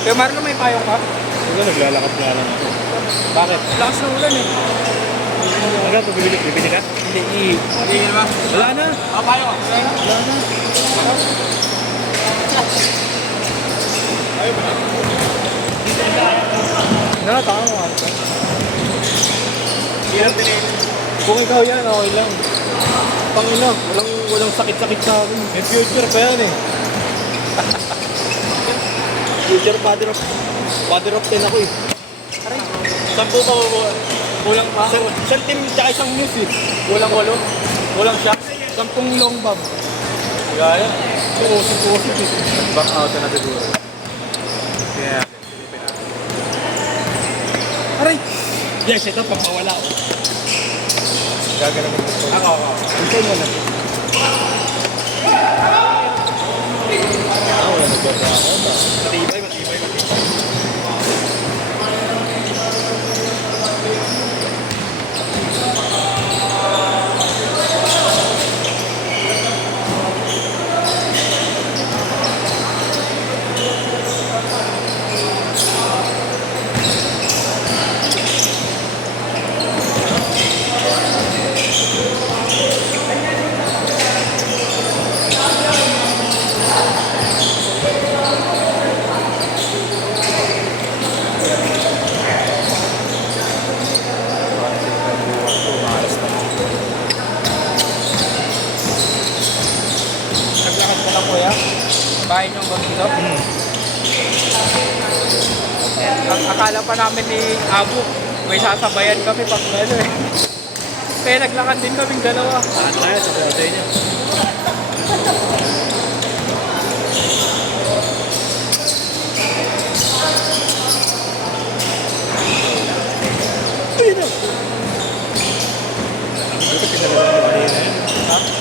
Kaya Marlo, may payong ka? Ito, naglalakad nga lang ako. Bakit? Lakas ng ulan eh. Hanggang bibili ka? Hindi, hindi ba? Wala na. Payong. Wala na. Ayaw ba na? Nakataka mo. Ilang tinin. Kung ikaw yan, okay lang. Panginoon, walang sakit-sakit sa akin. May future pa yan eh. Future father of 10 ako eh. Aray. 10 pa kulang pa. Isang team tsaka isang news eh. Kulang 8. Kulang siya. 10 long bomb. Gaya. Pumusip eh. Back out na siguro. Kaya, Aray. yes, ito pagpawala ko. Gagana mo gusto. Ako. Antay mo na. Wala nagbaga ako. Matibay. Naglakad ka lang kuya. Bahay niyong bang dito? Akala pa namin ni Abu, may sasabayan kami pag ano eh. Kaya naglakad din kaming dalawa. Saan tayo sa birthday niya?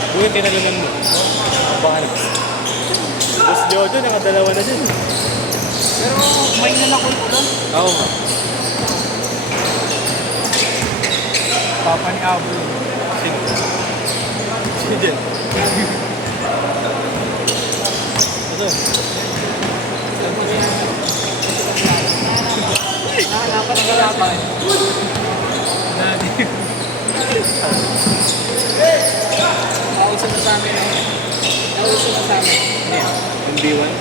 Buhay tinalagan mo. Bakal. Boss Jojo, nakadalawa na dyan. Pero may nalakot ulan. Oo nga. Papa ni Abu. Sino? Sino dyan? Ito. Nakalapan ng galapan. Nauso na sa amin. Nauso na sa amin. Yung B1?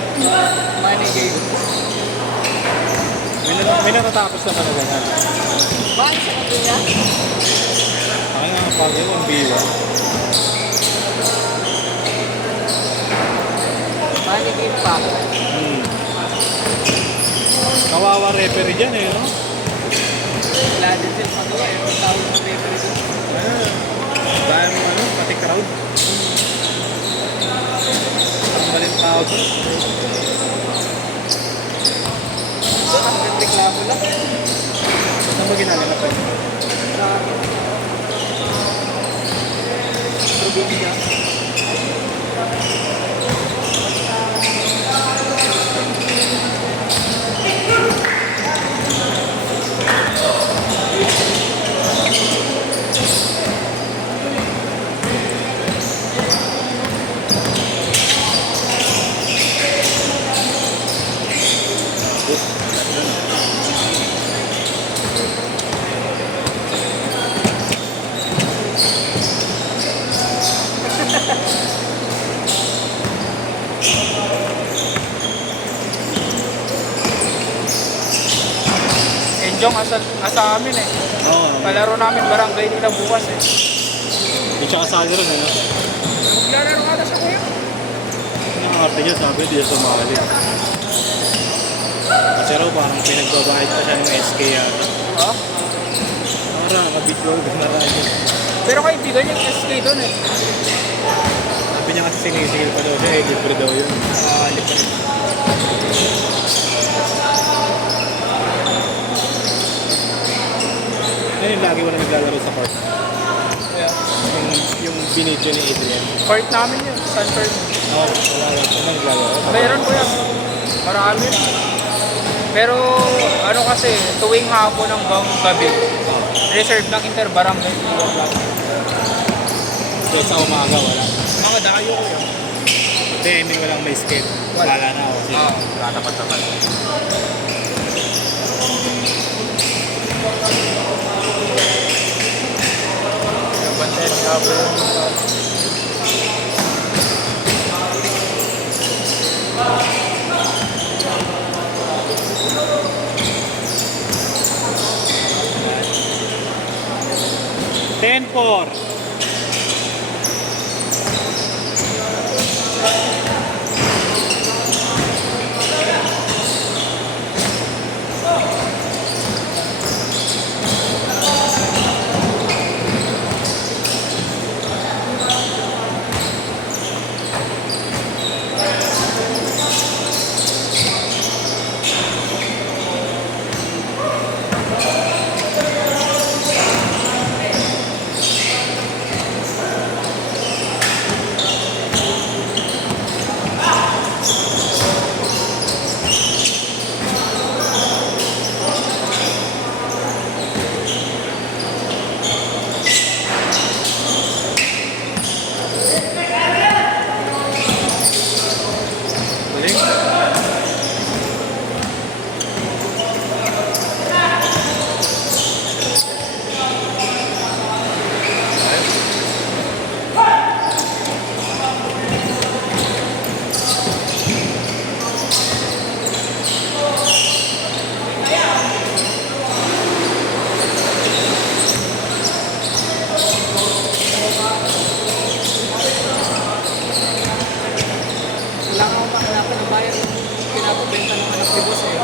Money game. May natatapos naman na ganyan. Bakit sa kanila? Ako nga pag yung B1. Money game pa. Kawawa referee dyan eh, no? Wala din sila magawa eh. Ang tawag ng referee doon. Dahil mo ano, pati crowd. Ang maling tao doon. Ang reklamo lang. Saan ba ginagawa yun? Sa probinsya. Enjong asa amin eh. Oo. Palaro namin barangay nila bukas eh. Yung tsaka sali rin, ano? Maglalaro ka na sa kuya. Nakakarte niya, sabi, di siya sumali. Kasi raw, parang pinagbabayad pa siya ng SK yata. Ha? Parang nakabitlow, ganaran yun. Pero kaibigan yung SK doon eh. Sabi niya kasi sinisingil pa daw siya, eh, libre daw yun. Libre. Ngayon, lagi wala naglalaro sa court. Yeah. Yung binidyo ni Adrian. Court namin yun, Sanford. Oo, wala naglalaro. Meron ko yan. Marami. Pero ano kasi, tuwing hapon hanggang gabi, reserve ng inter-barangay. So sa umaga, wala. Mga dayo ko yan. Hindi, I mean, walang may skate. Wala na ako. Wala tapat-tapat. 4. Wala akong makanapan ng bayan yung pinapabenta ng anak ni boss eh.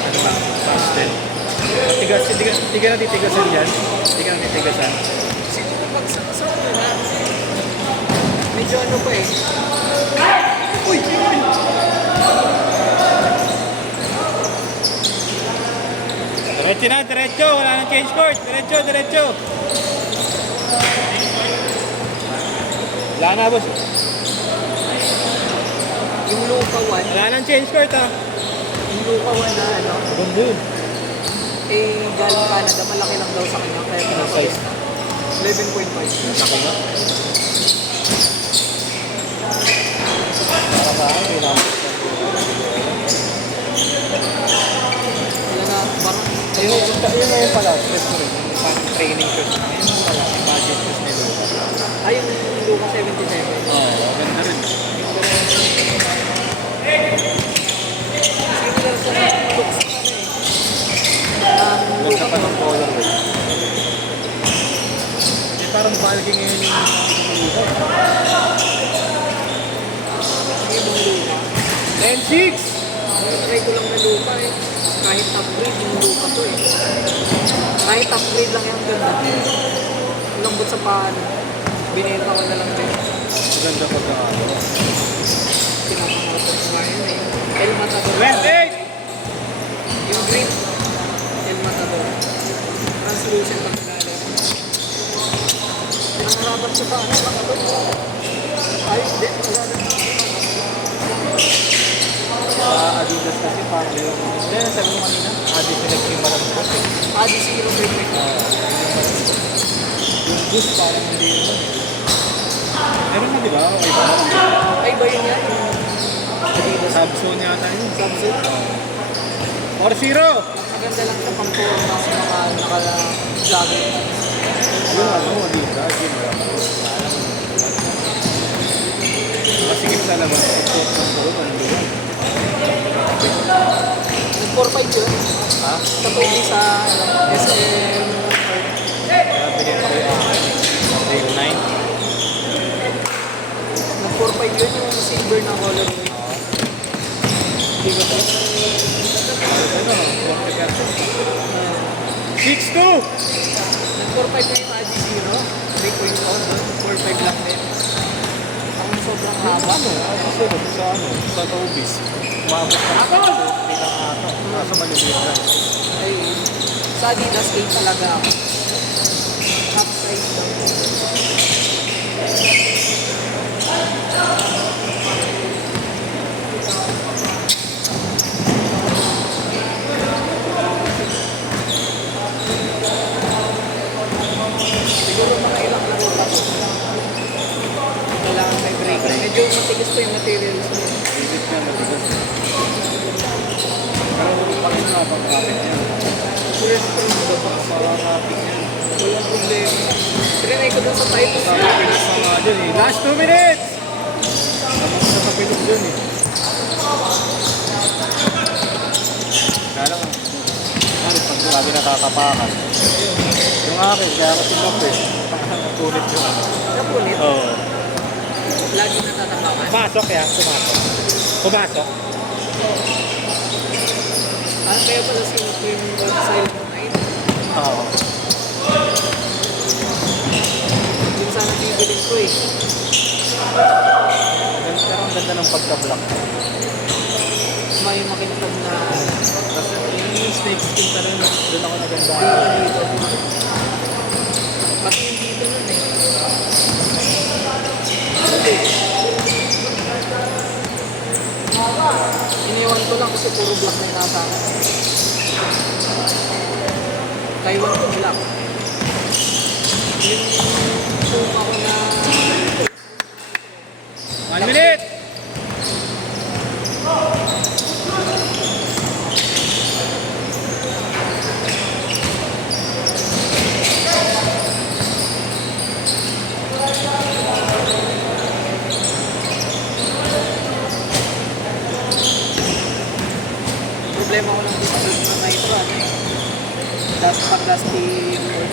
Ano ba? Pastel. Hindi ka natitigasan dyan. Hindi ka natitigasan. Siguro pagsakasok mo na, medyo ano pa eh. Uy! Diretso na, diretso. Wala nang change court. Diretso, diretso. Wala na, boss. Yung Luka 1, Wala nang change court, ha. yung Luka 1 na ano, Ganda yun. eh galing Canada, malaki lang daw sa kanya, kaya pinapabenta. 11.5. Laki nga. Para sa akin, kailangan. Wala na, parang, Yun na yun pala. Stress mo rin. Yung training shoes. Yun yung pala. Budget shoes ni Luka. ay yung Luka 77. Oo, ganda rin. Similar sa look sa ano eh. Ganda pa ng colorway. Eh, parang bulking ngayon yung Luka. Yung Luka. 10-6! Try ko lang na Luka eh. Kahit upgrade, yung Luka to eh. Kahit upgrade lang yung ganda. Lambot sa paano. Binenta ko na lang din. Ganda pa ka. Pinakamotor ko nga yun eh. El Matador. 28! Yung green. El Matador. Translucent ang galing. Pinangarabat sa paano. Matador. Ayos din. Wala na. Sa Adidas kasi parang yung... Kaya sabi mo kanina, Adidas nila yung malambot eh. Adi Zero Perfect. Yung boost parang hindi naman eh. Meron na di ba? Okay ba? Ay ba yun yan? Yung Adidas. Subzone yata yun. Subset. 4-0! Maganda lang sa pampuro na sa mga naka-jogging. Yung ano, Adidas, yun malambot. Masigit sa labas. Ito, ang buo, ang buo. Nag-4-5 yun. Ha? Sa Toby sa SM. Kaya bigyan ko yung akin. Grade 9. Nag-4-5 yun yung silver na colorway. Hindi ko to. Ano? 40%. 6-2! Nag-4-5 na yung Adi Zero. 3.4 doon. 4-5 lang din. Ang sobrang haba. Kasi sa ano, sa Tobis. Umabot ka na sa bilang ato. Nasa maliliit na. Ay, sa Adidas 8 talaga ako. Half size lang. Siguro mga ilang laro tapos kailangan may break. Medyo matigas pa yung materials mo. Visit na matigas. Pero pag sinabang kapit niya. First term ko ba? Parang kapit niya. Walang problema. Trinay ko dun sa Titus. Pilos pa nga dyan eh. Last 2 minutes! Tapos na sa pilos dyan eh. Kala nga. Ano, pag grabe natatapakan. Yung akin, kaya ako tingnan ko eh. Napunit yung ano. Napunit. Oo. Lagi natatapakan. Pumasok yan, pumasok. Pumasok. Ano kaya pala yung silent night? Oo. Yung sana bibilin ko eh. Pero ang ganda ng pagka-block. May makintab na Yung snake skin talaga, doon ako naganda. dito. Pati yung dito nun eh. Iniwan ko lang kasi puro black na yung nasa akin. Taiwan ko black. Yung kung ako na 1 minute! problema ko lang dito sa nitro ano eh. Dust pag dusty yung oil.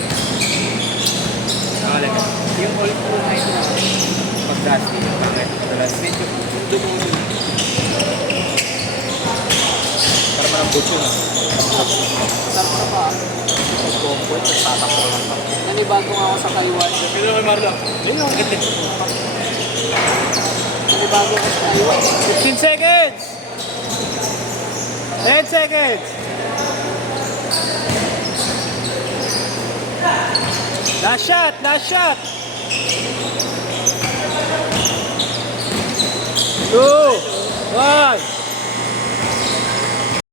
Nakalagay. Yung oil ko nitro. Pag-dusty. Bakit? Madalas. Medyo dumulo. Para malambot yun ah. Sarap na pa. Pag-comfort, tatakbo lang pa. Nanibago nga ako sa Taiwan. Pero naman Marla, yun lang, gatin. Nanibago ako sa Taiwan. 15 seconds! 10 seconds! Last shot! Last shot! 2 1